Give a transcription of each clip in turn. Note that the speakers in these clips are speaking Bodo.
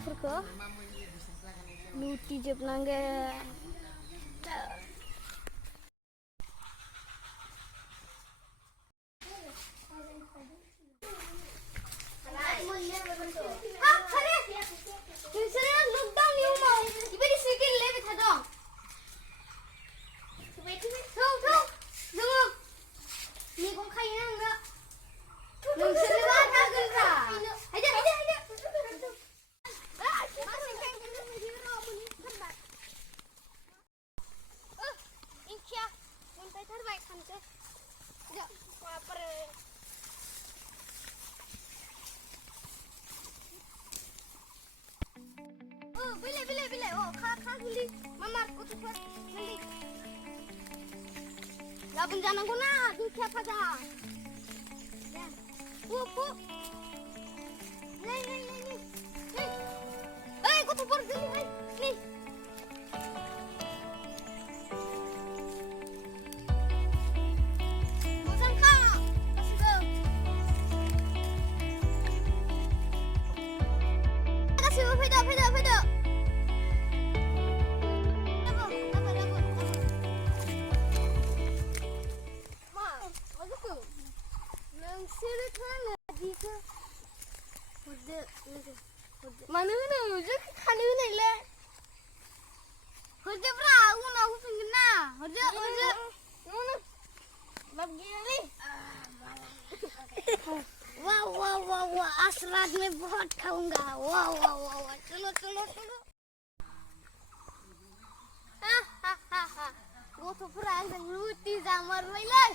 मुवाफोरखौ लुथिजोबनांगोन। Bilai. Oh, kha guli. Mama, gथ'फोर guli. गाबोन जानांगौ ना दिंखिया भाजा। पु। नै। ओइ गथ'फोर guli नै। मोजांखा गासिबो। गासिबो फैदो। मानो होनो जों खानो होनायलाय हरदोब्रा उनाव होफिनगोन ना हरदो बाब गैयालै वाह आज रात में बहुत खाऊंगा वाह चलो गथ'फोरा आंजों रुटि जामारबायलै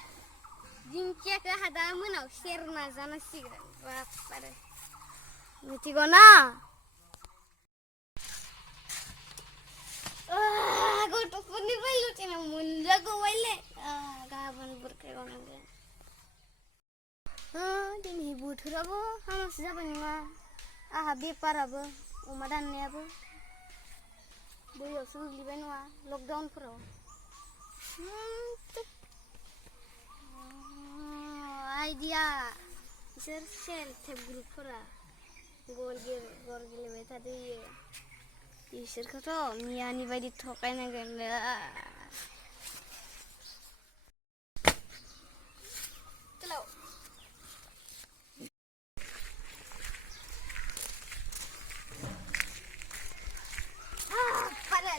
दिंखियाखौ हादा मोनाव सेरना जानांसिगोन बापारे मिथिगौ ना गथ'फोरनिफ्राय लुथिना मोनजागौबायलै गाबोन बुरखायबावनांगोन दिनै बोथोराबो हामासो जाबाय नङा आंहा बेपाराबो अमा दाननायाबो दैयावसो गोग्लैबाय नङा लकडाउनफोराव आइडिया बिसोर सेल्फ हेल्प ग्रुपफोरा गर गेलेबाय थादोयो बिसोरखौथ' मियानि बायदि थगायनांगोन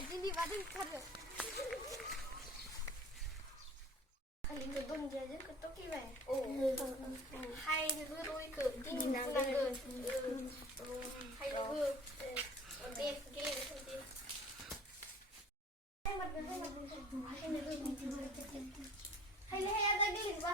दिनै बादि ओंखारो खालिखौ दंजाया जोंखौ टकिबाय हायनोबो रयखौ दिनै नांगोन हायनोबो दे गेलेनो थांदे हायनो हाया दा गेलेनोबा